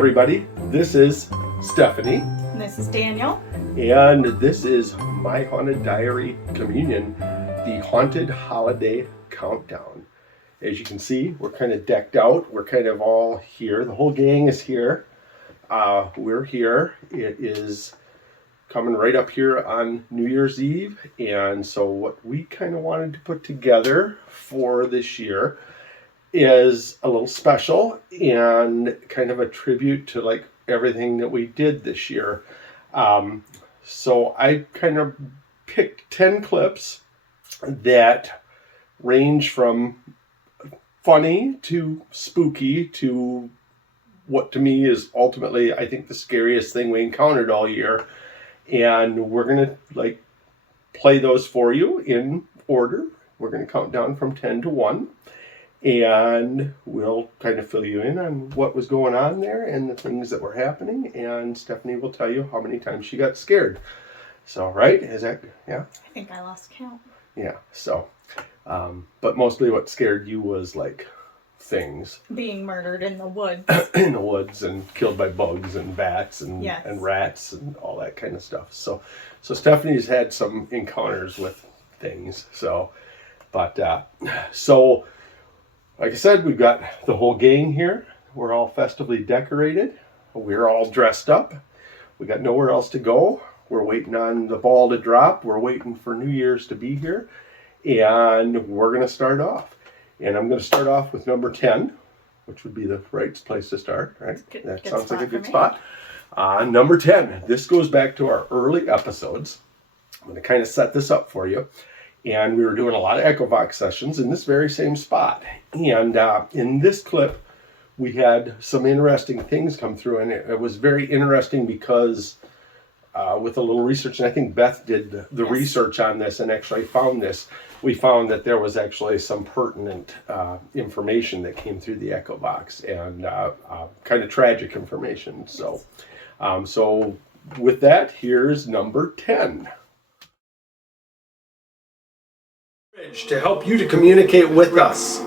everybody, this is Stephanie. And this is Daniel. And this is My Haunted Diary Communion, the Haunted Holiday Countdown. As you can see, we're kind of decked out. We're kind of all here. The whole gang is here. We're here. It is coming right up here on New Year's Eve. And so what we kind of wanted to put together for this year is a little special and kind of a tribute to like everything that we did this year. So I kind of picked 10 clips that range from funny to spooky to what to me is ultimately, I think, the scariest thing we encountered all year. And we're going to like play those for you in order. We're going to count down from 10 to 1. And we'll kind of fill you in on what was going on there and the things that were happening. And Stephanie will tell you how many times she got scared. So, right? Is that, yeah? I think I lost count. Yeah, so. But mostly what scared you was like things. Being murdered in the woods. In the woods and killed by bugs and bats and, yes. and rats and all that kind of stuff. So Stephanie's had some encounters with things. So, like I said, we've got the whole gang here. We're all festively decorated. We're all dressed up. We got nowhere else to go. We're waiting on the ball to drop. We're waiting for New Year's to be here. And we're going to start off. And I'm going to start off with number 10, which would be the right place to start, right? That sounds like a good spot. Number 10. This goes back to our early episodes. I'm going to kind of set this up for you. And we were doing a lot of EchoVox sessions in this very same spot. And in this clip, we had some interesting things come through. And it was very interesting because with a little research, and I think Beth did the yes. research on this and actually found this, we found that there was actually some pertinent information that came through the EchoVox and kind of tragic information. So, so with that, here's number 10. To help you to communicate with us.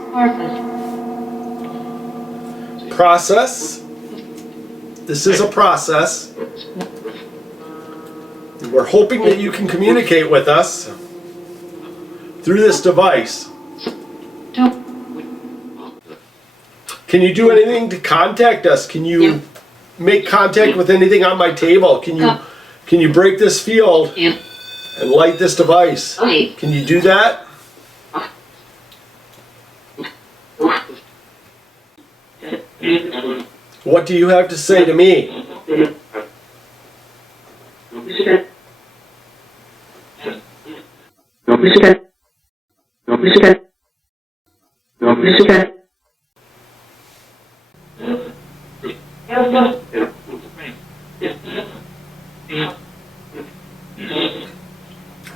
Process. This is a process. We're hoping that you can communicate with us through this device. Can you do anything to contact us? Can you make contact with anything on my table? Can you break this field and light this device? Can you do that? What do you have to say to me?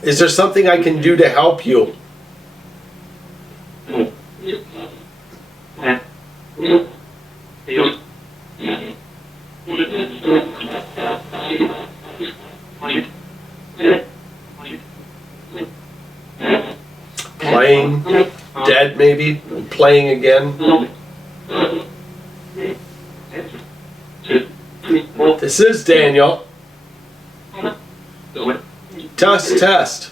Is there something I can do to help you? Playing, dead maybe, playing again. This is Daniel. Test, test.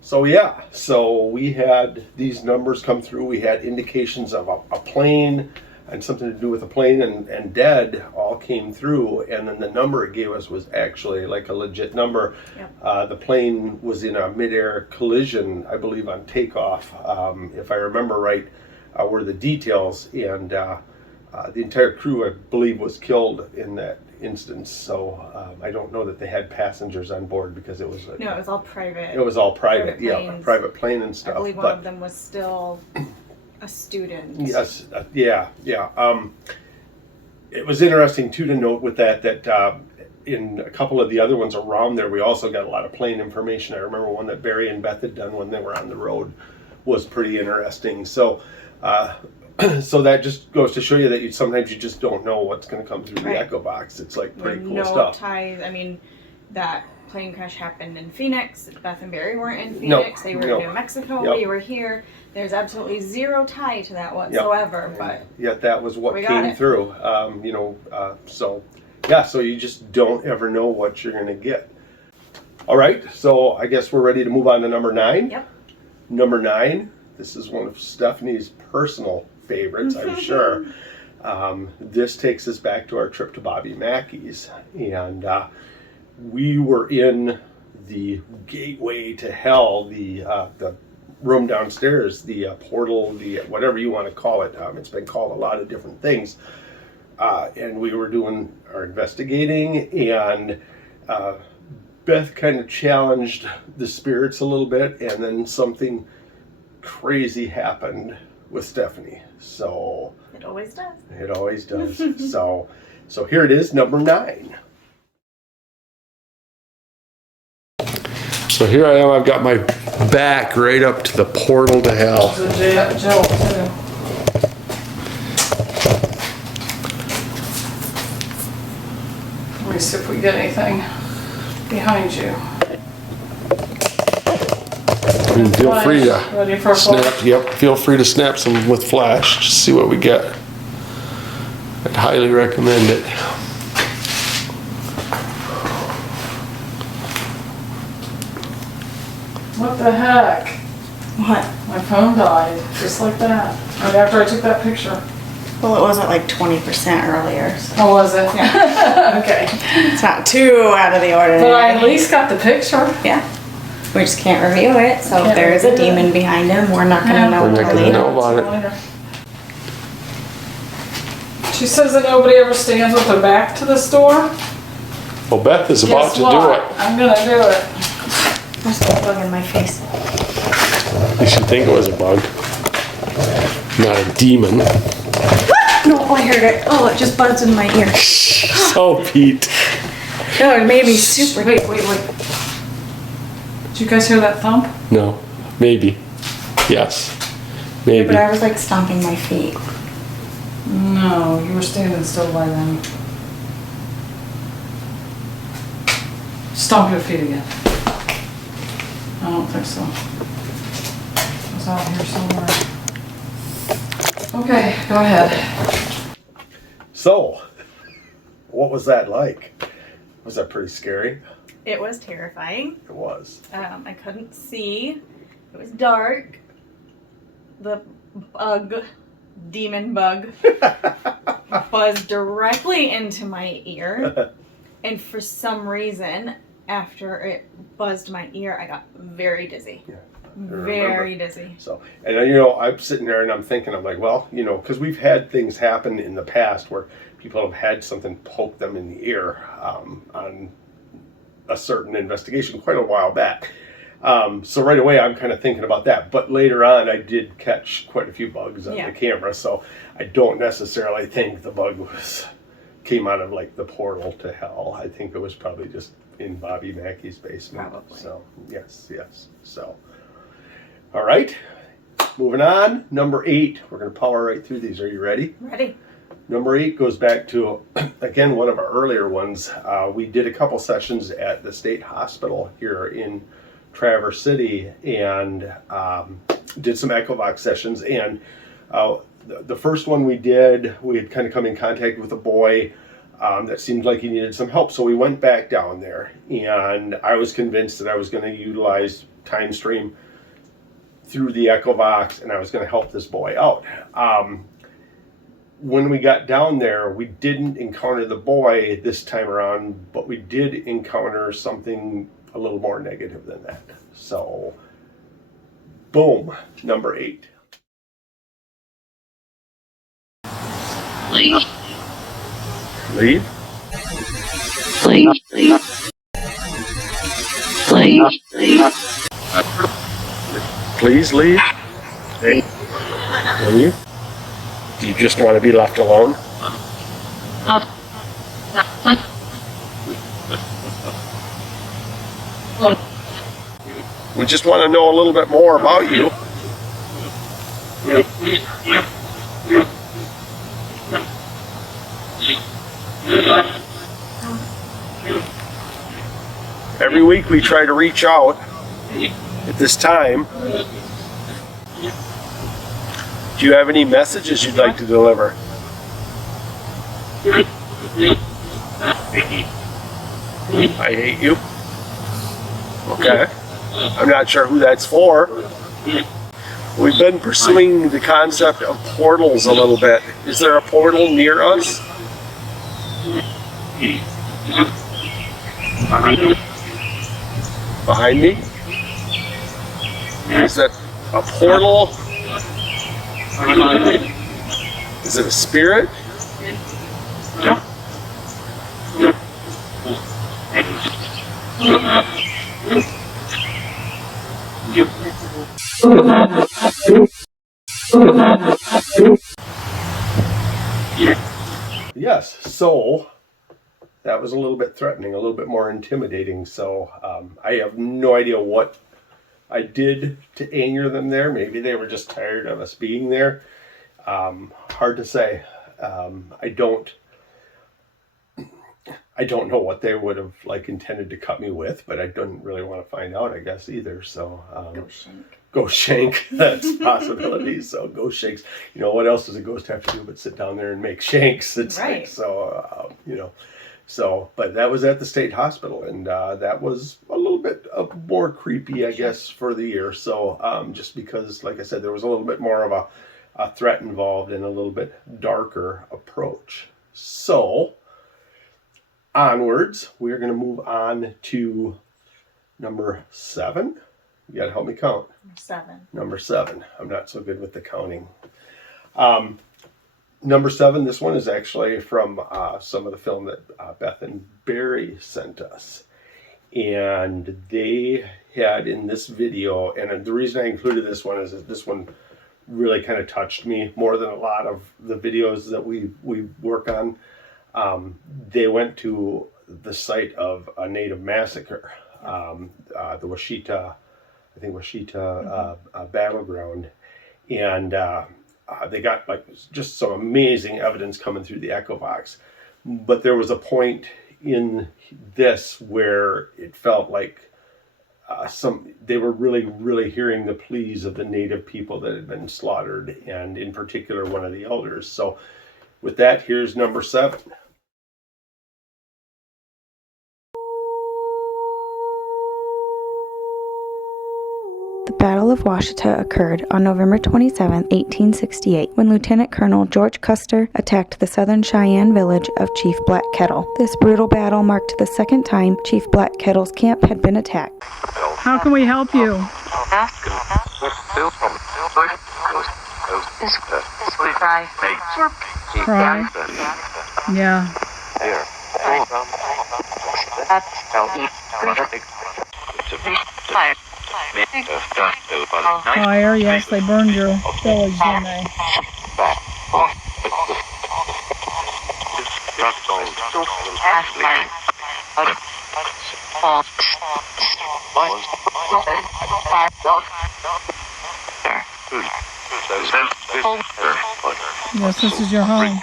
So yeah, so we had these numbers come through. We had indications of a plane and something to do with a plane and dead all came through. And then the number it gave us was actually like a legit number. Yep. The plane was in a midair collision, I believe, on takeoff. If I remember right, were the details. And the entire crew, I believe, was killed in that instance. So I don't know that they had passengers on board because it was no, it was all private. It was all private, yeah, a private plane and stuff. I believe one of them was still a student. Yes, yeah. it was interesting too to note with that in a couple of the other ones around there, we also got a lot of plane information. I remember one that Barry and Beth had done when they were on the road was pretty interesting. So so that just goes to show you that sometimes you just don't know what's going to come through the echo box. It's like pretty cool stuff. Ties. I mean, that plane crash happened in Phoenix. Beth and Barry weren't in Phoenix. They were in New Mexico. We were here. There's absolutely zero tie to that whatsoever. But yet that was what came through. So you just don't ever know what you're going to get. All right, so I guess we're ready to move on to number 9. Yep. Number 9. This is one of Stephanie's personal favorites, I'm sure. This takes us back to our trip to Bobby Mackey's, and we were in the gateway to hell, the room downstairs, the portal, the whatever you want to call it. It's been called a lot of different things, and we were doing our investigating, and Beth kind of challenged the spirits a little bit, and then something crazy happened with Stephanie. So it always does. It always does. So here it is, number 9. So here I am. I've got my back right up to the portal to hell. Jill too. Let me see if we get anything behind you. Feel free to ready for snap. Yep, feel free to snap some with flash. Just see what we get. I'd highly recommend it. What the heck? What? My phone died, just like that. Right after I took that picture. Well, it wasn't like 20% earlier. So. Oh, was it? Yeah. Okay. It's not too out of the ordinary. But I at least got the picture. Yeah. We just can't review it, so if there is a demon behind him, we're not going to know until later. She says that nobody ever stands with their back to the store. Well, Beth is about to do it. I'm going to do it. There's a bug in my face. You should think it was a bug, not a demon. No, I heard it. Oh, it just buzzed in my ear. So Pete. No, it made me super. Wait. Did you guys hear that thump? No, maybe. Yes, maybe. But I was like stomping my feet. No, you were standing still by then. Stomp your feet again. I don't think so. It was out here somewhere. Okay, go ahead. So, what was that like? Was that pretty scary? It was terrifying. It was. I couldn't see. It was dark. The demon bug, buzzed directly into my ear. And for some reason, after it buzzed my ear, I got very dizzy. Yeah, very dizzy. So, and I'm sitting there and I'm thinking, I'm like, well, because we've had things happen in the past where people have had something poke them in the ear on a certain investigation quite a while back. So right away I'm kind of thinking about that. But later on I did catch quite a few bugs on the camera, so I don't necessarily think the bug came out of like the portal to hell. I think it was probably just in Bobby Mackey's basement. Probably. So yes. So all right, moving on. Number 8. We're going to power right through these. Are you ready? Ready. Number 8 goes back to, again, one of our earlier ones. We did a couple sessions at the state hospital here in Traverse City and did some Echovox sessions. And the first one we did, we had kind of come in contact with a boy that seemed like he needed some help. So we went back down there, and I was convinced that I was going to utilize time stream through the Echovox, and I was going to help this boy out. When we got down there, we didn't encounter the boy this time around, but we did encounter something a little more negative than that. So, boom, number 8. Leave. Leave? Leave. Please leave. Hey. Leave? Do you just want to be left alone? We just want to know a little bit more about you. Every week we try to reach out at this time. Do you have any messages you'd like to deliver? I hate you. Okay. I'm not sure who that's for. We've been pursuing the concept of portals a little bit. Is there a portal near us? Behind me? Is that a portal? Is it a spirit? Yes, so that was a little bit threatening, a little bit more intimidating. So I have no idea what I did to anger them there. Maybe they were just tired of us being there. Hard to say. I don't know what they would have intended to cut me with, but I don't really want to find out, I guess, either. So Ghost shank. That's a possibility. So ghost shanks. You know, what else does a ghost have to do but sit down there and make shanks? It's right. But that was at the state hospital, and that was a little bit more creepy, I guess, for the year. So just because, like I said, there was a little bit more of a threat involved and a little bit darker approach. So onwards, we're going to move on to number 7. You got to help me count. Number 7. I'm not so good with the counting. Number 7, this one is actually from some of the film that Beth and Barry sent us. And they had in this video, and the reason I included this one is that this one really kind of touched me more than a lot of the videos that we work on. They went to the site of a native massacre, the Washita battleground, and they got just some amazing evidence coming through the echo box. But there was a point in this where it felt like they were really hearing the pleas of the native people that had been slaughtered, and in particular one of the elders. So with that, here's number 7. The Battle of Washita occurred on November 27, 1868, when Lieutenant Colonel George Custer attacked the southern Cheyenne village of Chief Black Kettle. This brutal battle marked the second time Chief Black Kettle's camp had been attacked. How can we help you? Cry? Yeah. Fire, yes, they burned your village, didn't they? Yes, this is your home.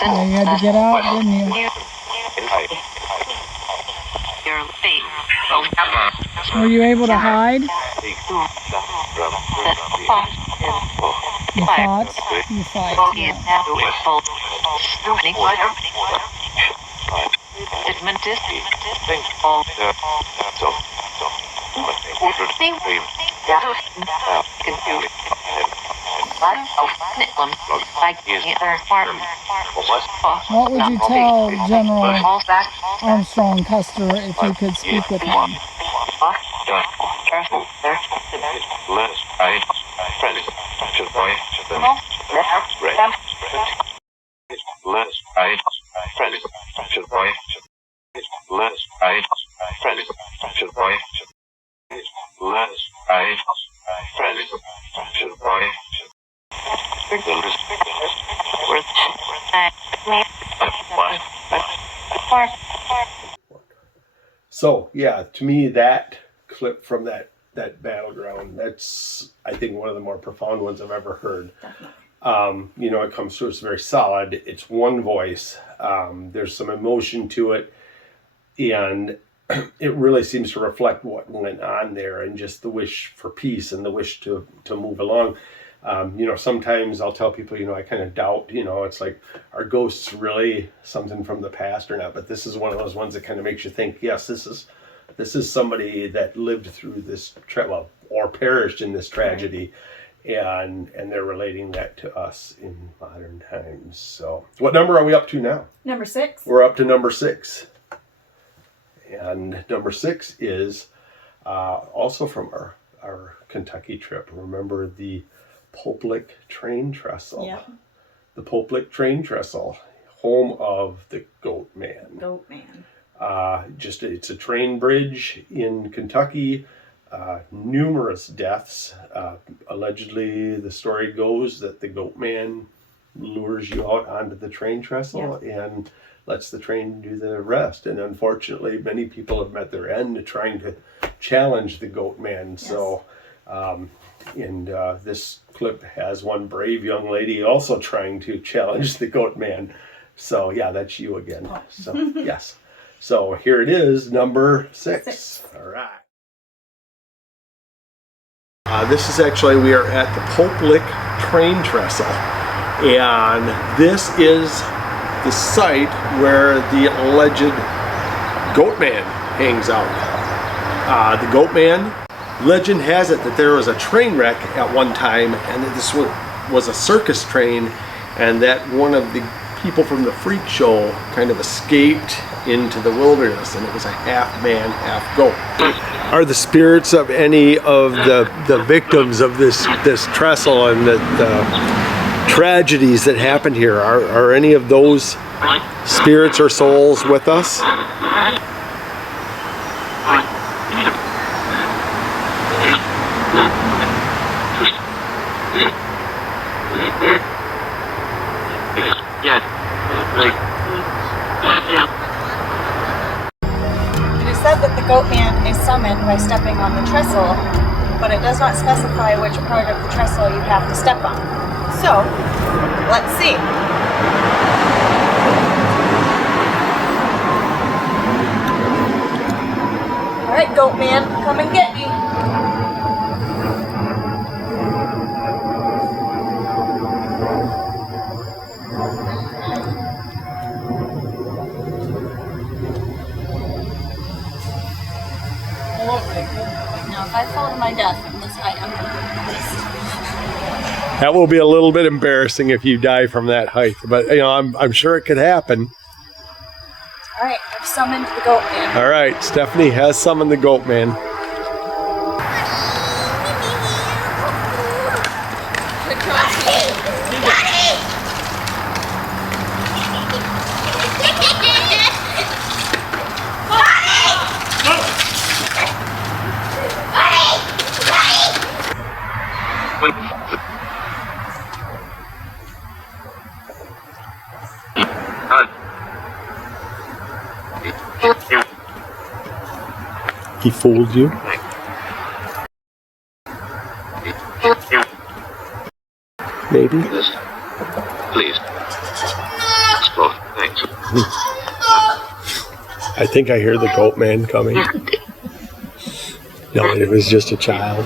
Yeah, you had to get out, didn't you? Were you able to hide? You fought? You fight. What would you tell General Armstrong Custer if you could speak with him? So yeah, to me that clip from that battleground, that's I think one of the more profound ones I've ever heard. You know, it comes through, it's very solid. It's one voice. There's some emotion to it, and it really seems to reflect what went on there, and just the wish for peace and the wish to move along. You know, sometimes I'll tell people, you know, I kind of doubt, you know, it's like, are ghosts really something from the past or not? But this is one of those ones that kind of makes you think, yes, this is somebody that lived through this or perished in this tragedy, and they're relating that to us in modern times. So what number are we up to now? Number 6. We're up to number 6. And number 6 is also from our Kentucky trip. Remember the Poplick train trestle. Yep. The Poplick train trestle, home of the Goat Man. Goat Man. It's a train bridge in Kentucky. Numerous deaths. Allegedly, the story goes that the Goat Man lures you out onto the train trestle and lets the train do the rest. And unfortunately, many people have met their end trying to challenge the Goat Man. Yes. So, this clip has one brave young lady also trying to challenge the Goat Man. So yeah, that's you again. Oh. So yes. So here it is, number 6. All right. This is actually, we are at the Poplick train trestle, and this is the site where the alleged Goat Man hangs out. The Goat Man, legend has it that there was a train wreck at one time, and that this was a circus train, and that one of the people from the freak show kind of escaped into the wilderness, and it was a half man, half goat. Are the spirits of any of the victims of this trestle and the tragedies that happened here, are any of those spirits or souls with us? That the Goat Man is summoned by stepping on the trestle, but it does not specify which part of the trestle you have to step on. So, let's see. Alright, Goat Man, come and get me. Now, if I fall to my death from this height, I'm going to That will be a little bit embarrassing if you die from that height, but you know, I'm sure it could happen. All right, I've summoned the Goat Man. All right, Stephanie has summoned the Goat Man. He fooled you? Maybe? Please. Thanks. I think I hear the Goat Man coming. No, it was just a child.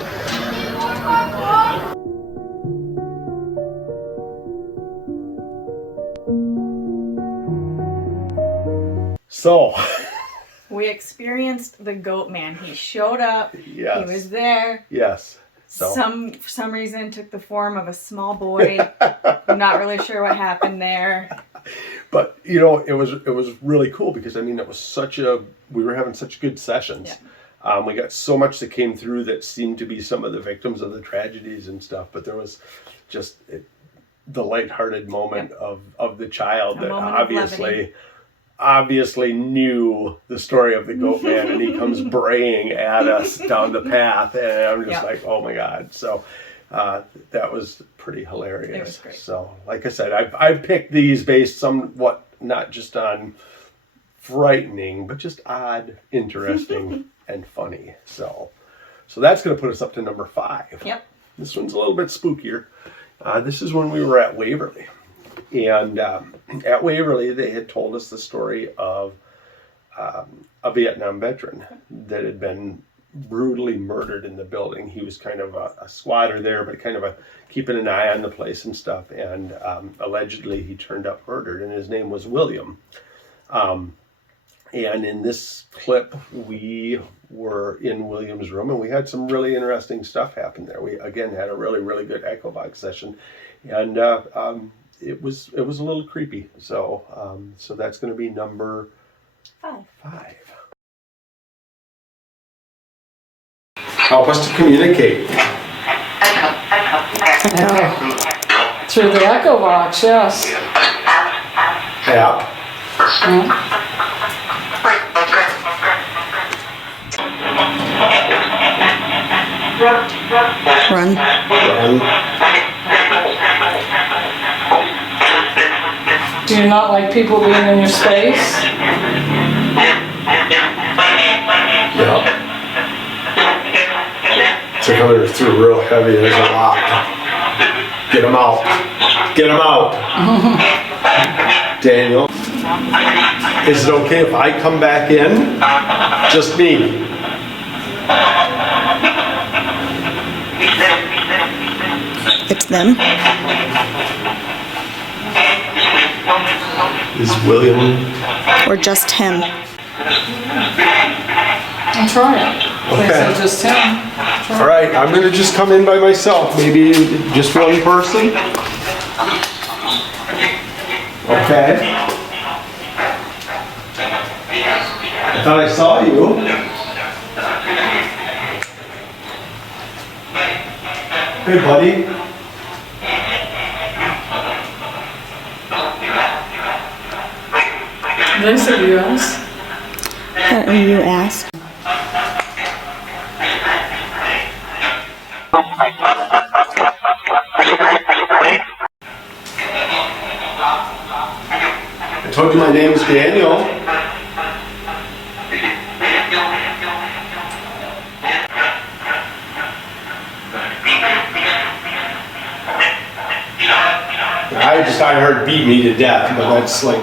So... we experienced the Goat Man. He showed up. Yes. He was there. Yes. So. For some reason took the form of a small boy. I'm not really sure what happened there. But you know, it was really cool because I mean, we were having such good sessions. Yeah. We got so much that came through that seemed to be some of the victims of the tragedies and stuff. But there was just the lighthearted moment of the child that obviously knew the story of the Goat Man, and he comes braying at us down the path, and I'm just like, oh my God. So that was pretty hilarious. It was great. So like I said, I've picked these based somewhat not just on frightening, but just odd, interesting, and funny. So that's going to put us up to number 5. Yep. This one's a little bit spookier. This is when we were at Waverly. And at Waverly, they had told us the story of a Vietnam veteran that had been brutally murdered in the building. He was kind of a squatter there, but kind of keeping an eye on the place and stuff. And allegedly, he turned up murdered, and his name was William. And in this clip, we were in William's room, and we had some really interesting stuff happen there. We, again, had a really, really good echo box session. And it was a little creepy. So that's going to be number 5. Help us to communicate. Through the echo box, yes. App. Run. Do you not like people being in your space? Yeah. They're coming through real heavy. There's a lot. Get them out. Get them out. Daniel, is it okay if I come back in? Just me. It's them. Is William? Or just him. I'm trying. Okay. They said just him. All right, I'm going to just come in by myself. Maybe just one person. Okay. I thought I saw you. Hey, buddy. They said yes. You asked. I told you my name is Daniel. I heard beat me to death, but that's like.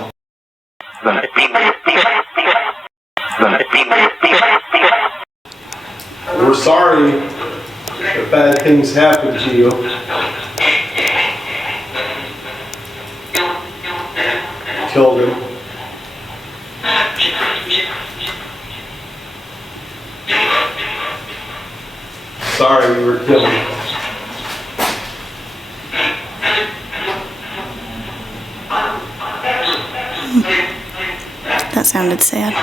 We're sorry if bad things happen to you. Killed him. Sorry you were killed. That sounded sad.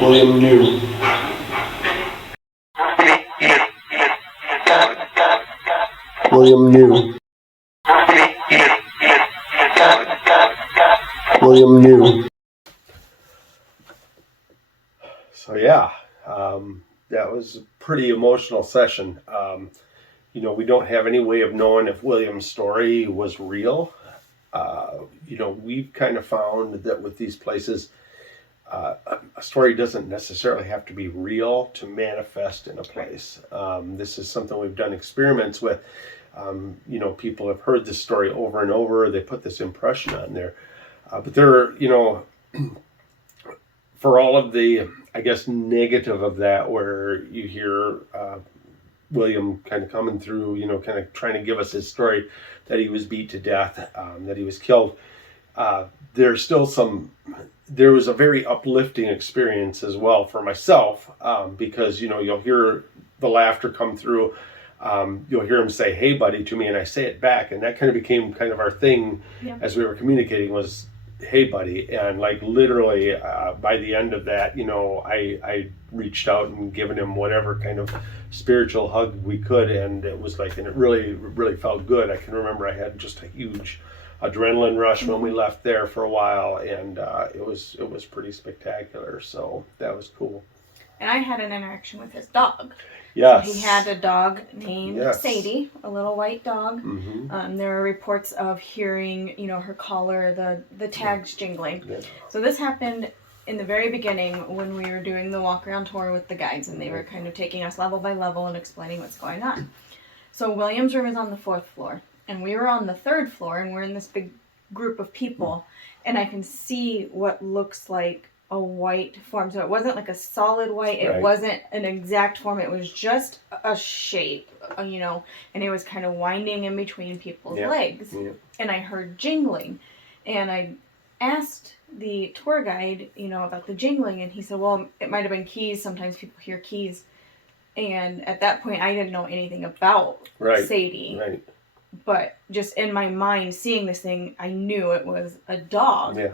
William knew. William knew. William knew. So yeah, that was a pretty emotional session. We don't have any way of knowing if William's story was real. We've kind of found that with these places, a story doesn't necessarily have to be real to manifest in a place. This is something we've done experiments with. People have heard this story over and over. They put this impression on there. But there, for all of the, I guess, negative of that, where you hear William kind of coming through, kind of trying to give us his story that he was beat to death, that he was killed. There's still there was a very uplifting experience as well for myself, because, you'll hear the laughter come through. You'll hear him say, "Hey, buddy," to me, and I say it back. And that kind of became kind of our thing as we were communicating was, "Hey, buddy." And like literally by the end of that, I reached out and given him whatever kind of spiritual hug we could. And it was like, and it really, really felt good. I can remember I had just a huge adrenaline rush when we left there for a while. And it was pretty spectacular. So that was cool. and I had an interaction with his dog. Yes. So he had a dog named Yes. Sadie, a little white dog. Mm-hmm. There were reports of hearing, her collar, the tags jingling. Yeah. So this happened in the very beginning when we were doing the walk around tour with the guides, and they were kind of taking us level by level and explaining what's going on. So William's room is on the 4th floor, and we were on the 3rd floor, and we're in this big group of people, and I can see what looks like a white form. So it wasn't like a solid white, it Right. wasn't an exact form, it was just a shape, and it was kind of winding in between people's legs. Yeah. And I heard jingling, and I asked the tour guide, about the jingling, and he said, well, it might have been keys. Sometimes people hear keys. And at that point, I didn't know anything about Sadie. Right. But just in my mind, seeing this thing, I knew it was a dog. Yeah.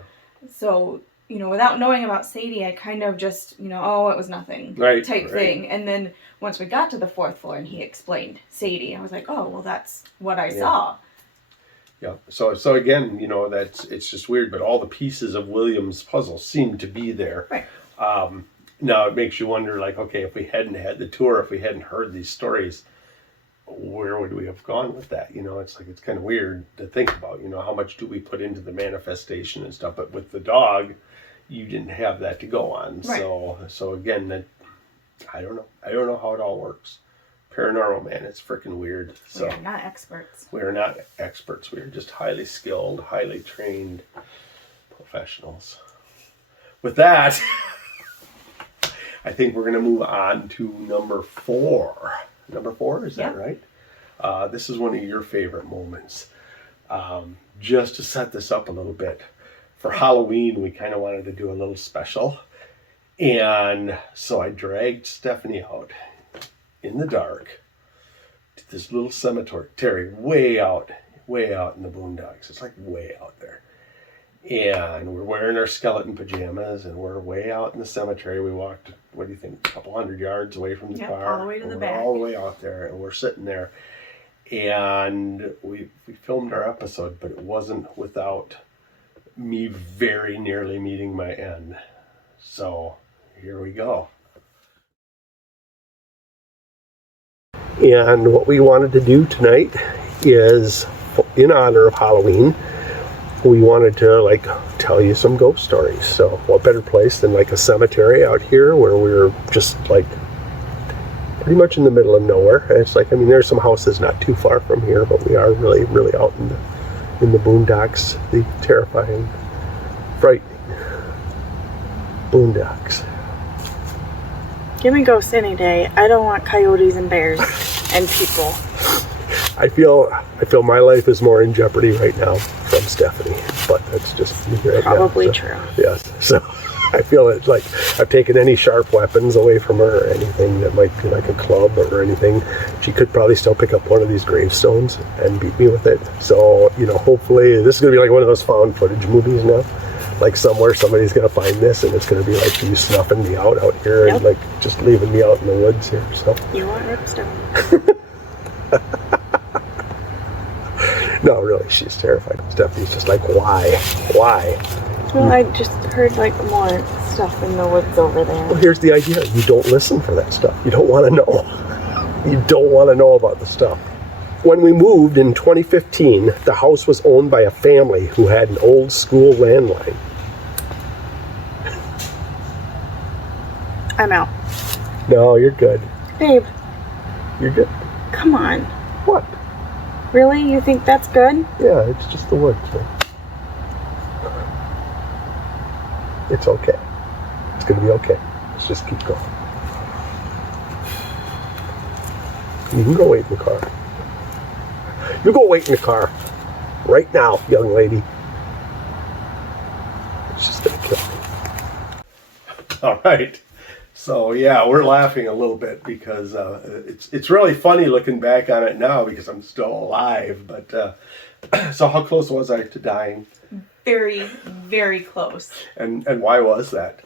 So, without knowing about Sadie, I kind of just, oh, it was nothing type thing. And then once we got to the 4th floor and he explained Sadie, I was like, oh, well, that's what I saw. Yeah. So again, it's just weird, but all the pieces of William's puzzle seem to be there. Right. Now it makes you wonder, like, okay, if we hadn't had the tour, if we hadn't heard these stories, where would we have gone with that? It's kind of weird to think about, how much do we put into the manifestation and stuff, but with the dog, you didn't have that to go on. Right. So again, I don't know how it all works. Paranormal, man, it's freaking weird. So we are not experts. We are not experts. We are just highly skilled, highly trained professionals. With that, I think we're going to move on to number 4. Number 4, is that right? This is one of your favorite moments. Just to set this up a little bit, for Halloween, we kind of wanted to do a little special. And so I dragged Stephanie out in the dark to this little cemetery way out in the boondocks. It's like way out there. And we're wearing our skeleton pajamas, and we're way out in the cemetery. We walked, what do you think, a couple hundred yards away from the car. All the way to the back. All the way out there, and we're sitting there. And we filmed our episode, but it wasn't without me very nearly meeting my end. So here we go. And what we wanted to do tonight is, in honor of Halloween, we wanted to tell you some ghost stories. So what better place than a cemetery out here where we're just pretty much in the middle of nowhere. And it's there's some houses not too far from here, but we are really, really out in the boondocks, the terrifying, frightening boondocks. Give me ghosts any day. I don't want coyotes and bears and people. I feel my life is more in jeopardy right now from Stephanie, but that's just probably true. Yes. So I feel it's like I've taken any sharp weapons away from her, or anything that might be like a club or anything. She could probably still pick up one of these gravestones and beat me with it. So, hopefully this is going to be like one of those found footage movies now. Like somewhere somebody's going to find this, and it's going to be like you snuffing me out here, yep. And just leaving me out in the woods here. So you want ripstone? No, really, she's terrified. Stephanie's just like, why? Well, I just heard more stuff in the woods over there. Well, here's the idea. You don't listen for that stuff. You don't want to know. You don't want to know about the stuff. When we moved in 2015, the house was owned by a family who had an old school landline. I'm out. No, you're good. Babe. You're good. Come on. What? Really? You think that's good? Yeah, it's just the woods. It's okay. It's going to be okay. Let's just keep going. You can go wait in the car. You go wait in the car. Right now, young lady. It's just going to kill me. All right. So, yeah, we're laughing a little bit because it's really funny looking back on it now because I'm still alive. But so how close was I to dying? Very, very close. And why was that?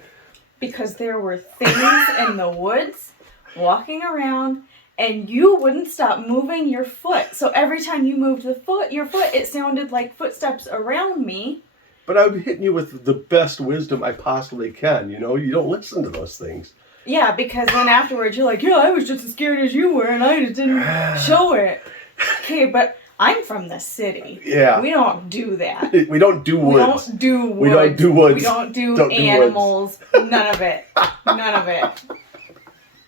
Because there were things in the woods walking around, and you wouldn't stop moving your foot. So every time you moved your foot, it sounded like footsteps around me. But I'm hitting you with the best wisdom I possibly can. You don't listen to those things. Yeah, because then afterwards you're like, yeah, I was just as scared as you were, and I just didn't show it. Okay, but I'm from the city. Yeah. We don't do that. We don't do woods. We don't do woods. We don't do woods. We don't do Don't do animals. None of it. None of it.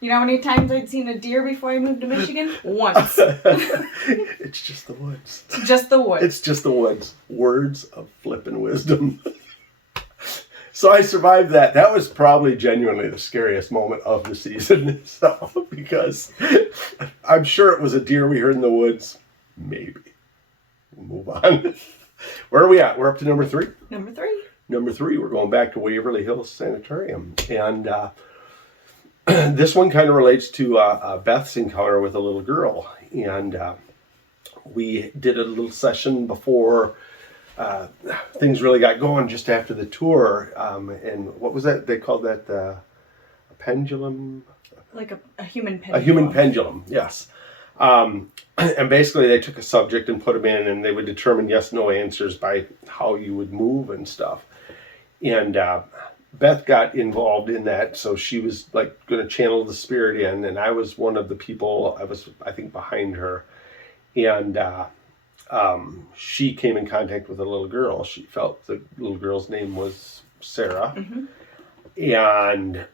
You know how many times I'd seen a deer before I moved to Michigan? Once. It's just the woods. Just the woods. It's just the woods. Words of flippin' wisdom. So I survived that. That was probably genuinely the scariest moment of the season. So, because I'm sure it was a deer we heard in the woods. Maybe. We'll move on. Where are we at? We're up to number 3. Number 3. Number 3, we're going back to Waverly Hills Sanitarium. And this one kind of relates to Beth's encounter with a little girl. And we did a little session before things really got going, just after the tour. And what was that? They called that a pendulum? Like a human pendulum. A human pendulum, yes. And basically they took a subject and put them in, and they would determine yes, no answers by how you would move and stuff. And Beth got involved in that, so she was like going to channel the spirit in, and I was one of the people, I think, behind her. And she came in contact with a little girl. She felt the little girl's name was Sarah. Mm-hmm. And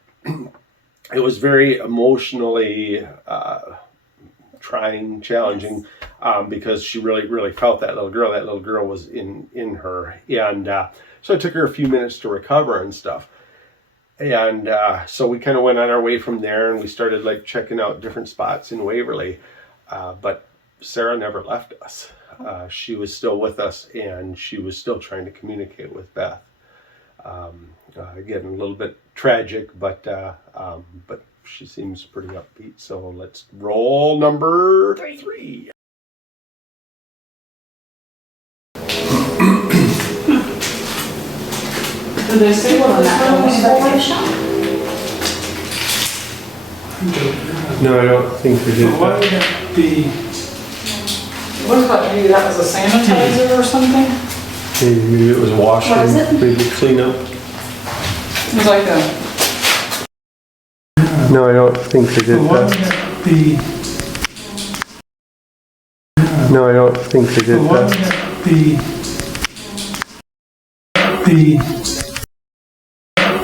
it was very emotionally trying, challenging, yes. Because she really, really felt that little girl. That little girl was in her. And so it took her a few minutes to recover and stuff. And so we kind of went on our way from there, and we started like checking out different spots in Waverly. But Sarah never left us. She was still with us, and she was still trying to communicate with Beth. Again, a little bit tragic, but she seems pretty upbeat. So let's roll number 3. Do they say what that No, I don't think we did Why would that be? What about maybe that was a sanitizer or something? Maybe it was washing. What is it? Maybe cleanup. It was like a. No, I don't think they did Why would that. that be? No, I don't think they did Why would that. that be?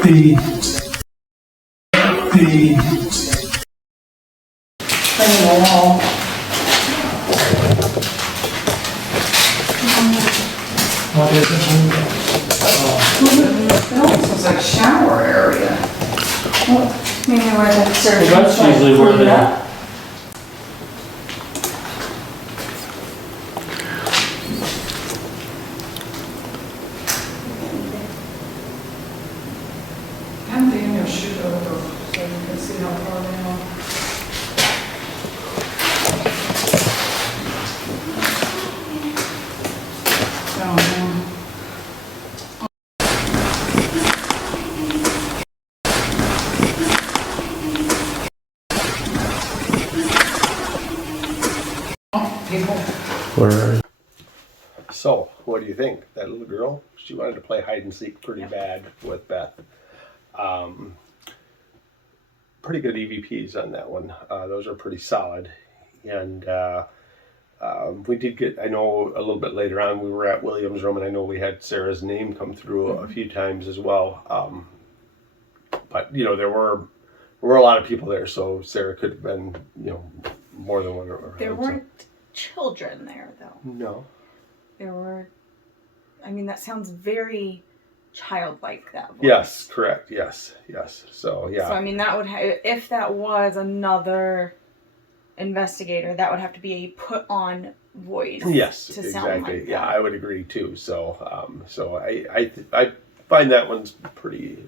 Thing in the wall. What is it? It almost looks like shower area. Maybe where the surgeon That's usually where they. Have Daniel shoot over so you can see how far they are. Oh, man. So, what do you think? That little girl, she wanted to play hide and seek pretty bad with Beth. Pretty good EVPs on that one. Those are pretty solid. And we did get, I know a little bit later on, we were at William's room, and I know we had Sarah's name come through a few times as well. But, there were a lot of people there, so Sarah could have been, more than one. There weren't children there, though. No. There were, that sounds very childlike, that voice. Yes, correct. Yes. So, yeah. So, that would if that was another investigator, that would have to be a put-on voice. Yes, to exactly. Sound like yeah, that. I would agree too. So, I find that one's pretty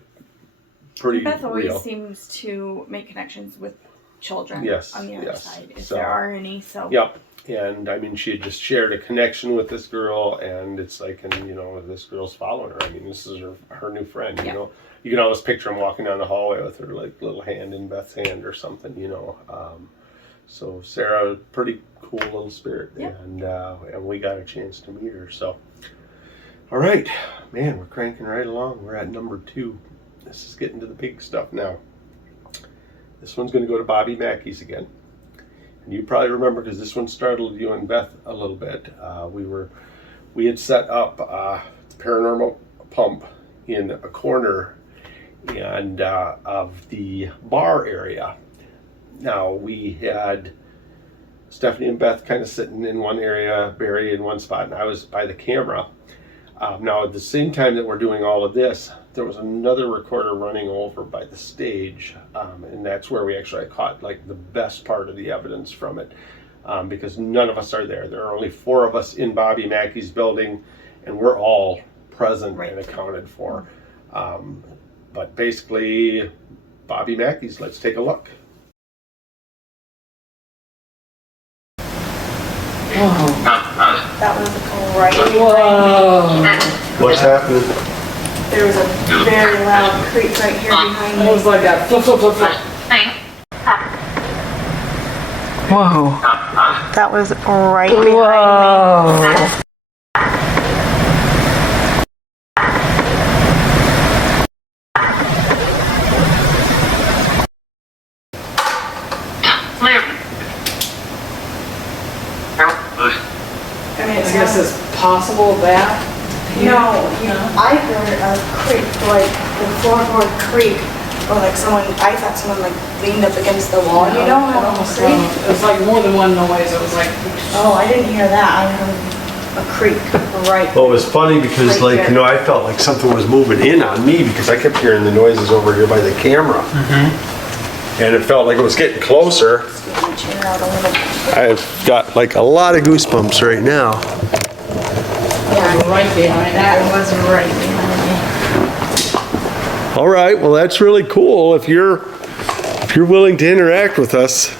Beth always real. seems to make connections with children. Yes, on the other yes. side, if So, there are any. So. Yep. And she had just shared a connection with this girl, and it's like, this girl's following her. This is her new friend. Yeah. You can almost picture him walking down the hallway with her like little hand in Beth's hand or something. So Sarah, pretty cool little spirit, Yep. and we got a chance to meet her. So, all right, man, we're cranking right along. We're at number 2. This is getting to the big stuff now. This one's going to go to Bobby Mackey's again. And you probably remember because this one startled you and Beth a little bit. We had set up the Paranormal pump in a corner and of the bar area. Now we had Stephanie and Beth kind of sitting in one area, Barry in one spot, and I was by the camera. Now at the same time that we're doing all of this, there was another recorder running over by the stage, and that's where we actually caught like the best part of the evidence from it, because none of us are there. There are only 4 of us in Bobby Mackey's building, and we're all present and accounted for. But basically, Bobby Mackey's, let's take a look. That was right. Whoa. What's happening? There was a very loud creak right here behind It me. was like that. Flip, flip, flip, flip. Whoa. That was right behind me. Whoa. I mean, I guess it's possible that. I heard a creak, like the floorboard creak, or like I thought someone like leaned up against the wall, It almost creak? It was like more than one noise. It was like. Oh, I didn't hear that. I heard a creak right. Well, it was funny because, Right there. I felt like something was moving in on me because I kept hearing the noises over here by the camera. And it felt like it was getting closer. Scoot my chair out a little bit. I've got like a lot of goosebumps right now. Yeah, Right behind that that. was right behind me. All right, well that's really cool if you're willing to interact with us.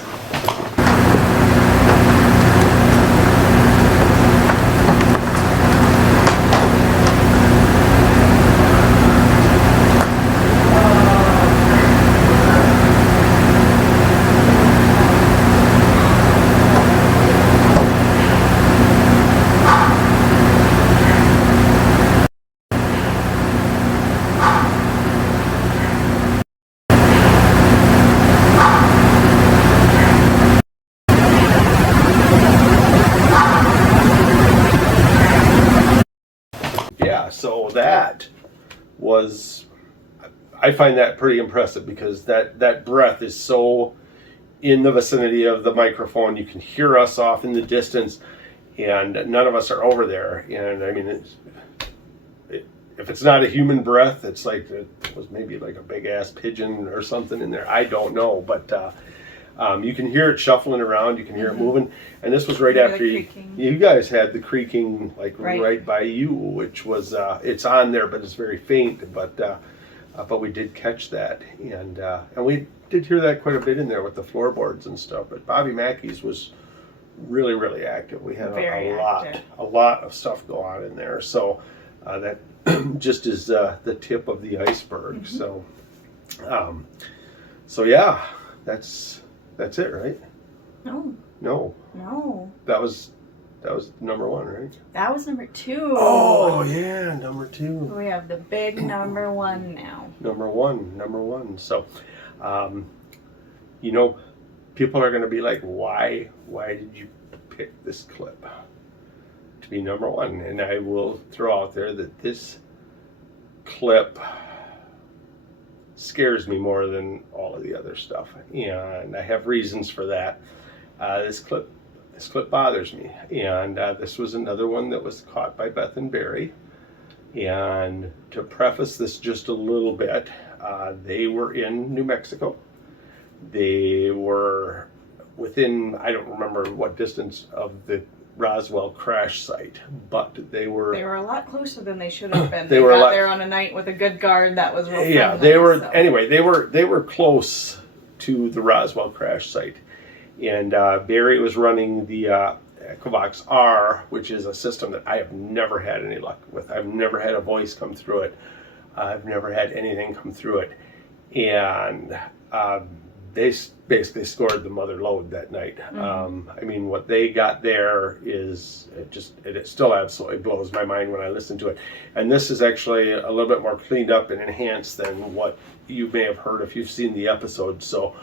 So that was, I find that pretty impressive because that breath is so in the vicinity of the microphone. You can hear us off in the distance, and none of us are over there. And I mean, if it's not a human breath, it's like it was maybe like a big ass pigeon or something in there. I don't know, but you can hear it shuffling around. You can hear it moving. And this was right after you guys had the creaking like right by you, which was it's on there, but it's very faint. But we did catch that, and we did hear that quite a bit in there with the floorboards and stuff. But Bobby Mackey's was really, really active. We had a lot of stuff go on in there. So that just is the tip of the iceberg. So yeah, that's it, right? No. That was number 1, right? That was number 2. Oh yeah, number 2. We have the big number 1 now. Number one. So, people are going to be like, why did you pick this clip to be number 1? And I will throw out there that this clip scares me more than all of the other stuff, and I have reasons for that. This clip bothers me, and this was another one that was caught by Beth and Barry. And to preface this just a little bit, they were in New Mexico. They were within, I don't remember what distance of the Roswell crash site, but they were a lot closer than they should have been. They were got there on a night with a good guard that was real friendly, Anyway, they were close to the Roswell crash site. And Barry was running the Ecovox R, which is a system that I have never had any luck with. I've never had a voice come through it. I've never had anything come through it. And they basically scored the mother load that night. I mean, what they got there is, it still absolutely blows my mind when I listen to it. And this is actually a little bit more cleaned up and enhanced than what you may have heard if you've seen the episode. So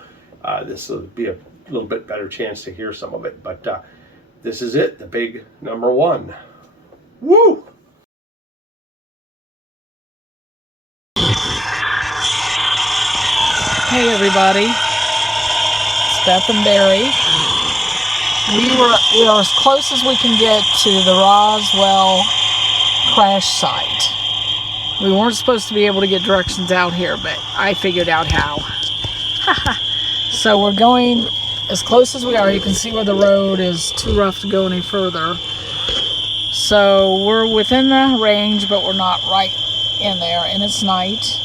this will be a little bit better chance to hear some of it. But this is it, the big number 1. Woo! Hey everybody, it's Beth and Barry. We are as close as we can get to the Roswell crash site. We weren't supposed to be able to get directions out here, but I figured out how. So we're going as close as we are. You can see where the road is too rough to go any further. So we're within the range, but we're not right in there, and it's night.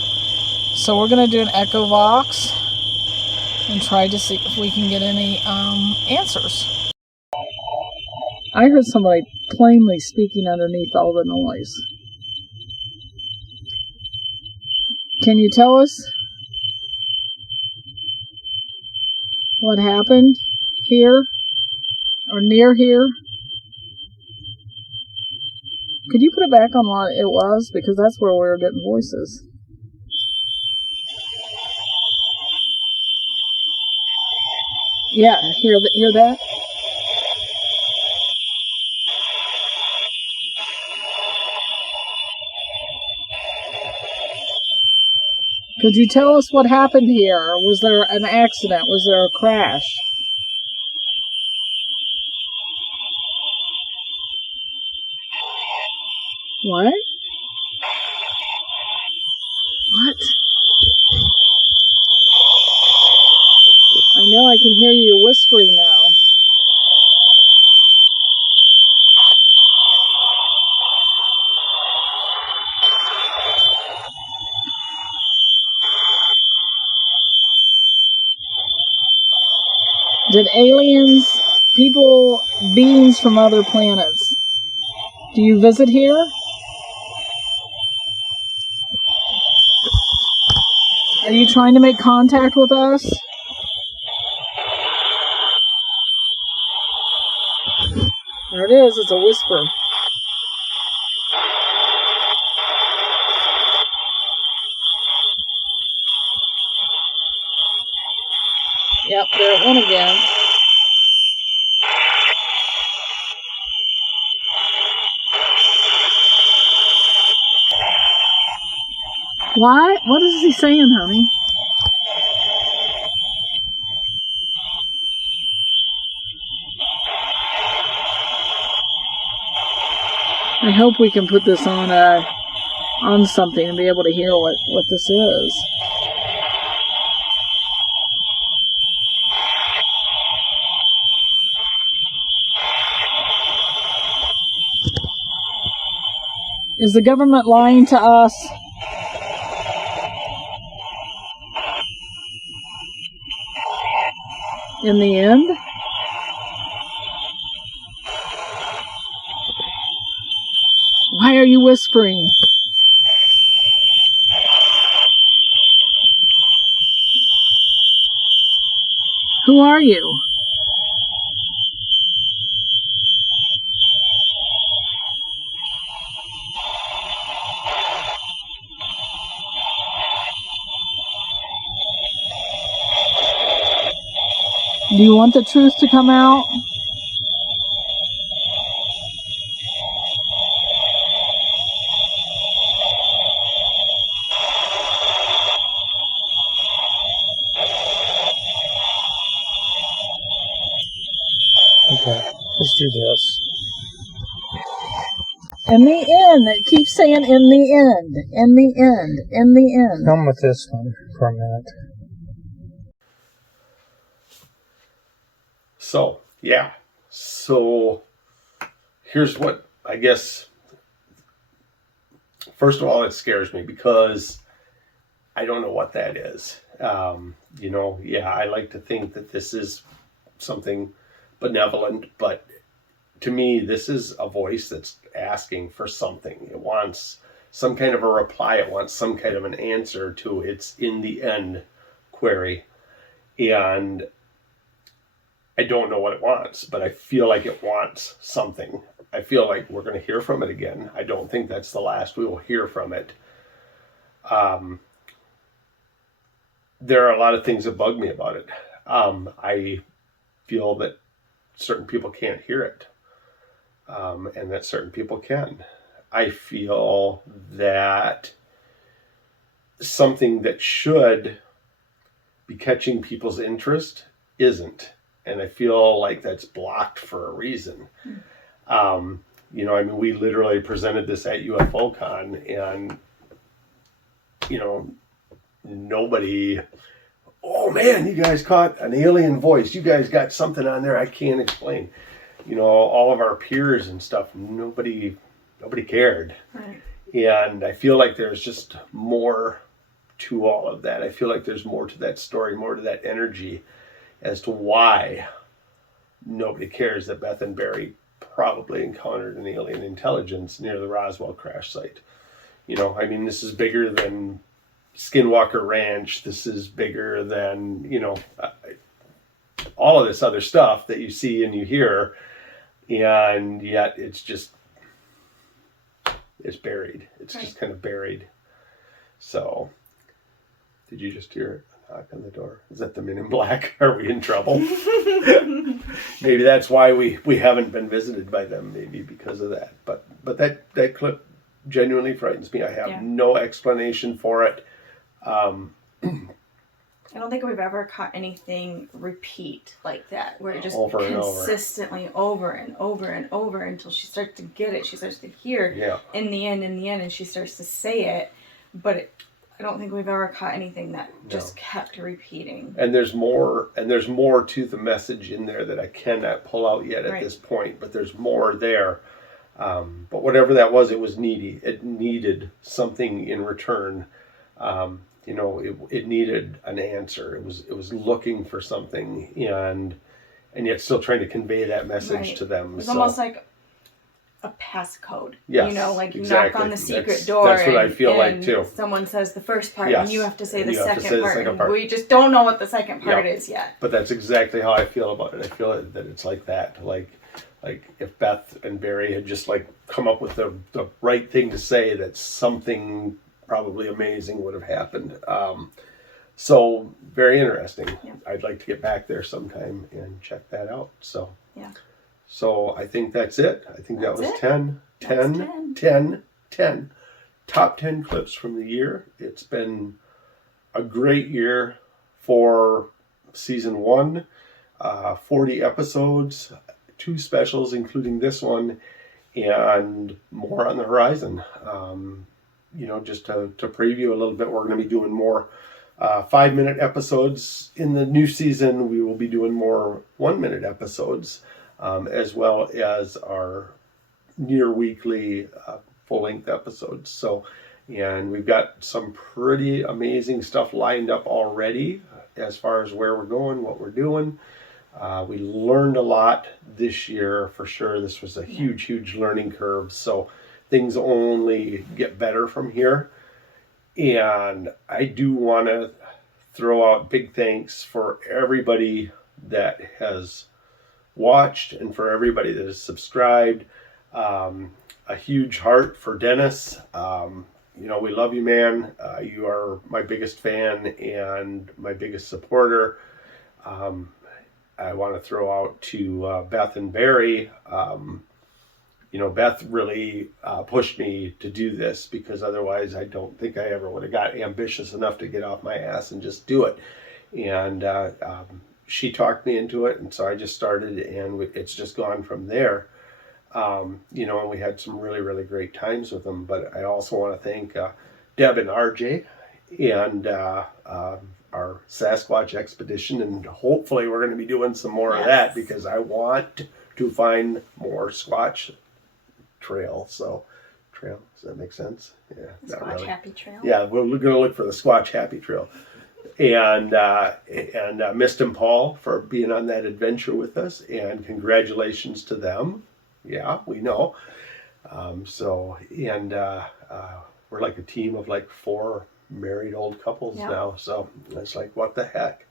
So we're going to do an echo vox and try to see if we can get any answers. I heard somebody plainly speaking underneath all the noise. Can you tell us what happened here or near here? Could you put it back on what it was? Because that's where we were getting voices. Yeah, hear that? Could you tell us what happened here? Was there an accident? Was there a crash? What? What? I know I can hear you whispering now. Did aliens, people, beings from other planets, do you visit here? Are you trying to make contact with us? There it is, it's a whisper. Yep, there it went again. Why? What is he saying, honey? I hope we can put this on something and be able to hear what this is. Is the government lying to us? In the end? Why are you whispering? Who are you? Do you want the truth to come out? Okay, let's do this. In the end. It keeps saying in the end. In the end. In the end. Come with this one for a minute. So, yeah. So, here's what, I guess, first of all, it scares me because I don't know what that is. I like to think that this is something benevolent, but to me, this is a voice that's asking for something. It wants some kind of a reply. It wants some kind of an answer to its in the end query. And I don't know what it wants, but I feel like it wants something. I feel like we're going to hear from it again. I don't think that's the last we will hear from it. There are a lot of things that bug me about it. I feel that certain people can't hear it, and that certain people can. I feel that something that should be catching people's interest isn't. And I feel like that's blocked for a reason. We literally presented this at UFOCon, and, nobody, oh man, you guys caught an alien voice. You guys got something on there I can't explain. All of our peers and stuff, nobody cared. Right. And I feel like there's just more to all of that. I feel like there's more to that story, more to that energy as to why nobody cares that Beth and Barry probably encountered an alien intelligence near the Roswell crash site. This is bigger than Skinwalker Ranch. This is bigger than, all of this other stuff that you see and you hear. And yet it's buried. It's right. just kind of buried. So, did you just hear a knock on the door? Is that the Men in Black? Are we in trouble? Maybe that's why we haven't been visited by them. Maybe because of that. But that clip genuinely frightens me. I have no explanation for it. I don't think we've ever caught anything repeat like that, where it just over consistently over and over and over until she starts to get it. She starts to hear in the end, and she starts to say it. But I don't think we've ever caught anything that just kept repeating. And there's more to the message in there that I cannot pull out yet at this point. But there's more there. But whatever that was, it was needy. It needed something in return. It needed an answer. It was looking for something, and yet still trying to convey that message to them. It was almost like a passcode. Yes, you exactly. knock on the secret door. That's what I feel like too. Someone says the first part, and you have to say the second part. Part. We just don't know what the second part is yet. But that's exactly how I feel about it. I feel that it's like that. Like if Beth and Barry had just come up with the right thing to say, that something probably amazing would have happened. So very interesting. Yeah. I'd like to get back there sometime and check that out. So I think that's it. I think that was it. 10 top 10 clips from the year. It's been a great year for season 1, 40 episodes, 2 specials, including this one, and more on the horizon. Just to preview a little bit, we're going to be doing more 5-minute episodes. In the new season, we will be doing more 1-minute episodes, as well as our near weekly full-length episodes. And we've got some pretty amazing stuff lined up already as far as where we're going, what we're doing. We learned a lot this year for sure. This was a huge learning curve. So things only get better from here. And I do want to throw out big thanks for everybody that has watched and for everybody that has subscribed. A huge heart for Dennis. We love you, man. You are my biggest fan and my biggest supporter. I want to throw out to Beth and Barry. Beth really pushed me to do this, because otherwise I don't think I ever would have got ambitious enough to get off my ass and just do it. And she talked me into it, and so I just started, and it's just gone from there. And we had some really great times with them. But I also want to thank Deb and RJ and our Sasquatch expedition, and hopefully we're going to be doing some more of that, because I want to find more Squatch trail. Does that make sense? Yeah. Squatch Happy Trail. Yeah, we're going to look for the Squatch Happy Trail. And Mist and Paul for being on that adventure with us, and congratulations to them. Yeah, we know. We're like a team of 4 married old couples now. So it's what the heck.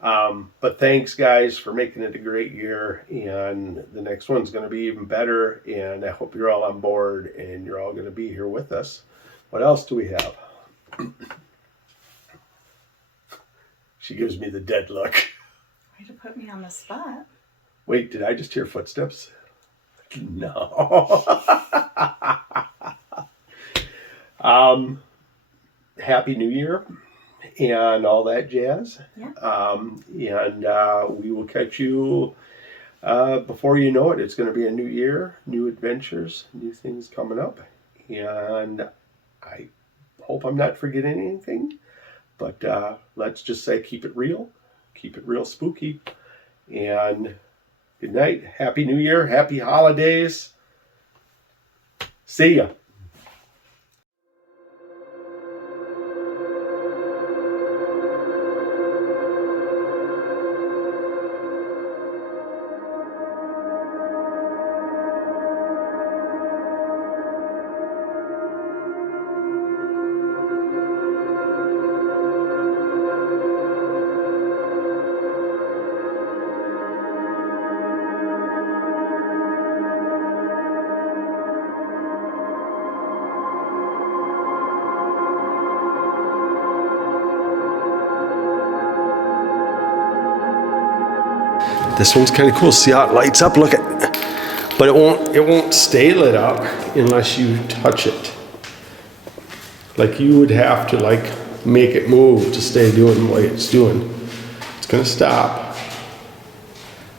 But thanks, guys, for making it a great year. And the next one's going to be even better. And I hope you're all on board and you're all going to be here with us. What else do we have? She gives me the dead look. Way to put me on the spot. Wait, did I just hear footsteps? No. Happy New Year and all that jazz. Yeah. And we will catch you before you know it. It's going to be a new year, new adventures, new things coming up. And I hope I'm not forgetting anything. But let's just say keep it real spooky. And good night. Happy New Year. Happy holidays. See ya. This one's kind of cool. See how it lights up? Look at, but it won't stay lit up unless you touch it. Like you would have to like make it move to stay doing what it's doing. It's gonna stop.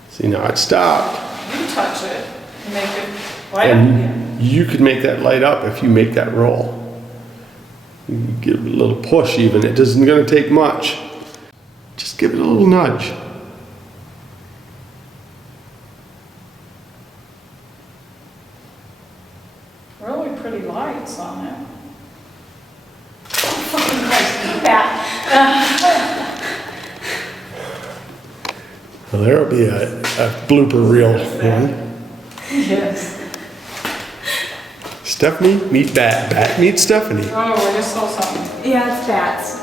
See, now it stopped. You touch it and make it light up. And you could make that light up if you make that roll. You give it a little push even. It isn't gonna take much. Just give it a little nudge. Really pretty lights on it. Well, there'll be a blooper reel one. Yes. Stephanie, meet Bat. Bat, meet Stephanie. Oh, I just saw something. Yeah, it's bats.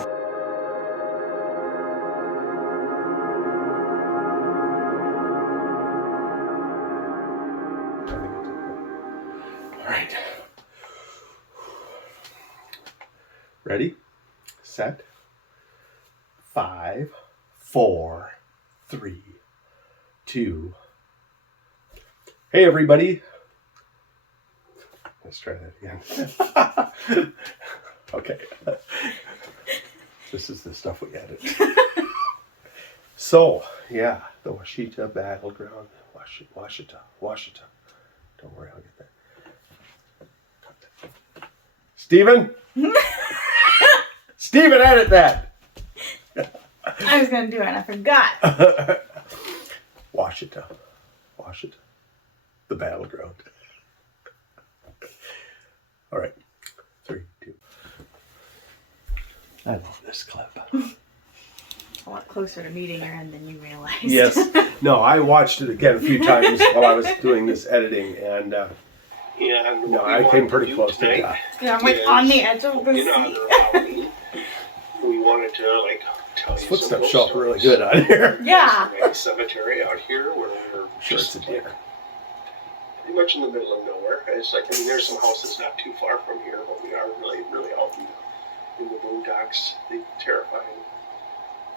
All right. Ready, set, 5, 4, 3, 2. Hey, everybody. Let's try that again. Okay. This is the stuff we added. So, yeah, the Washita battleground. Washita. Don't worry, I'll get that. Steven? Steven, edit that. I was going to do it and I forgot. Washita. The battleground. All right. 3, 2. I love this clip. A lot closer to meeting your end than you realized. Yes. No, I watched it again a few times while I was doing this editing, and no, I came pretty close to that. Yeah, I'm like on the edge of the seat. We wanted to tell These you footsteps some show up ghost really stories. good on here. Yeah. There's a nice cemetery out here where we're Sure, it's just a deer. pretty much in the middle of nowhere. It's like, there's some houses not too far from here, but we are really, really out in the boondocks. The terrifying,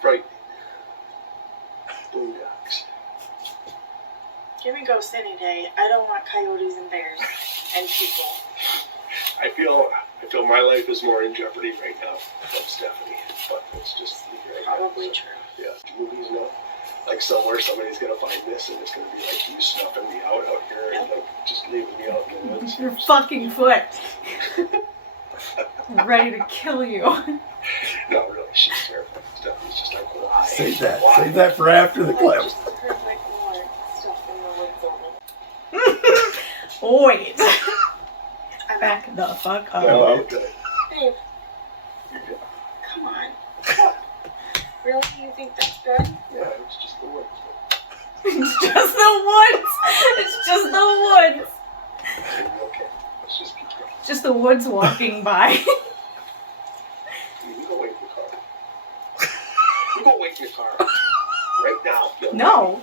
frightening boondocks. Give me ghosts any day. I don't want coyotes and bears and people. I feel my life is more in jeopardy right now from Stephanie, but it's just Probably true. Yeah, movies, like somewhere somebody's gonna find this and it's gonna be like you snuffing me out here and like just leaving me out in the woods. Your fucking foot. Ready to kill you. No, really, she's terrifying. Stephanie's just like, why? Save that. Why? Save that for after the clip. Just heard like more stuff in the woods on me. Wait. I'm Back the fuck up. Well, Okay. Dave, come on. Really? You think that's good? Yeah, it's just the woods. It's just the woods. It's just the woods. Okay, let's just keep going. It's just the woods walking by. You go wait in the car. You go wait in the car. Right now. No.